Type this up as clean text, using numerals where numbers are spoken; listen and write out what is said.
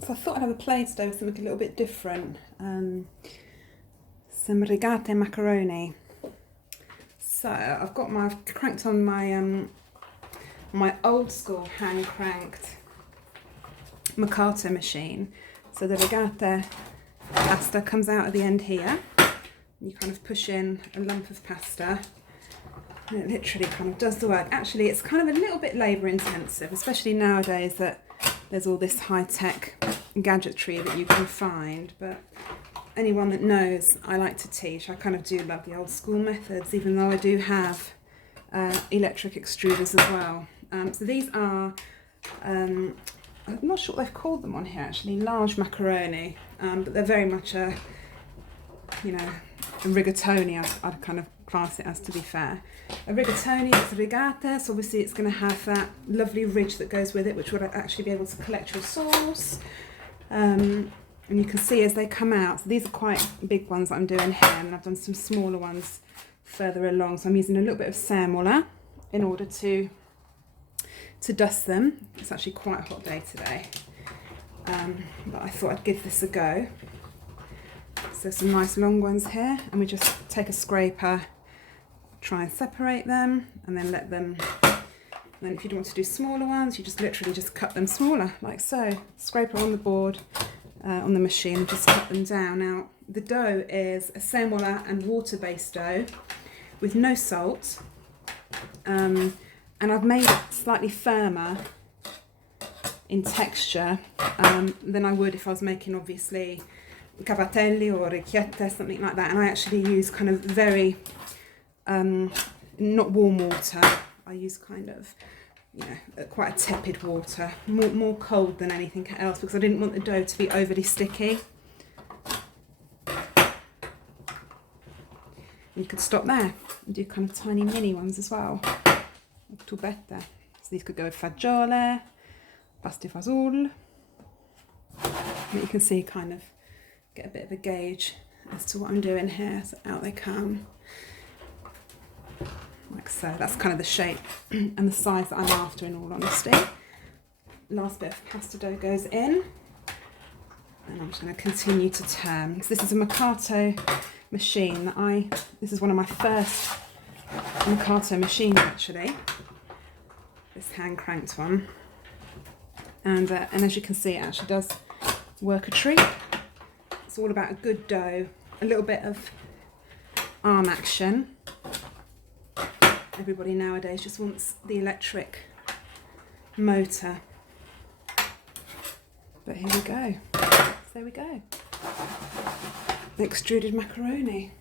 So I thought I'd have a play today with something a little bit different. Some rigate macaroni. So I've cranked on my old school hand cranked Marcato machine. So the rigate pasta comes out at the end here. You kind of push in a lump of pasta and it literally kind of does the work. Actually, it's kind of a little bit labour intensive, especially nowadays that there's all this high-tech gadgetry that you can find, but anyone that knows I like to teach, I kind of do love the old school methods, even though I do have electric extruders as well. So these are, I'm not sure what they've called them on here actually, large macaroni, but they're very much a rigatoni, I'd kind of class it as, to be fair. A rigatoni is a rigate, so obviously it's going to have that lovely ridge that goes with it, which would actually be able to collect your sauce. And you can see as they come out, so these are quite big ones that I'm doing here, and I've done some smaller ones further along. So I'm using a little bit of Semola in order to dust them. It's actually quite a hot day today, but I thought I'd give this a go. So some nice long ones here, and we just take a scraper, try and separate them, and then let them, and then if you want to do smaller ones, you just literally just cut them smaller, like so. Scraper on the board, on the machine, just cut them down. Now, the dough is a Semola and water-based dough with no salt, and I've made it slightly firmer in texture than I would if I was making, obviously, cavatelli or rigate, something like that. And I actually use kind of very, not warm water, I use kind of, quite a tepid water, more cold than anything else, because I didn't want the dough to be overly sticky. And you could stop there and do kind of tiny mini ones as well, tubette. So these could go with fagiole, pasta fazool. But you can see, kind of get a bit of a gauge as to what I'm doing here. So out they come, like so. That's kind of the shape and the size that I'm after, in all honesty. Last bit of pasta dough goes in, and I'm just going to continue to turn. Because this is a Marcato machine that this is one of my first Marcato machines actually, this hand cranked one, and as you can see, it actually does work a treat. It's all about a good dough, a little bit of arm action. Everybody nowadays just wants the electric motor. But here we go. So there we go. The extruded macaroni.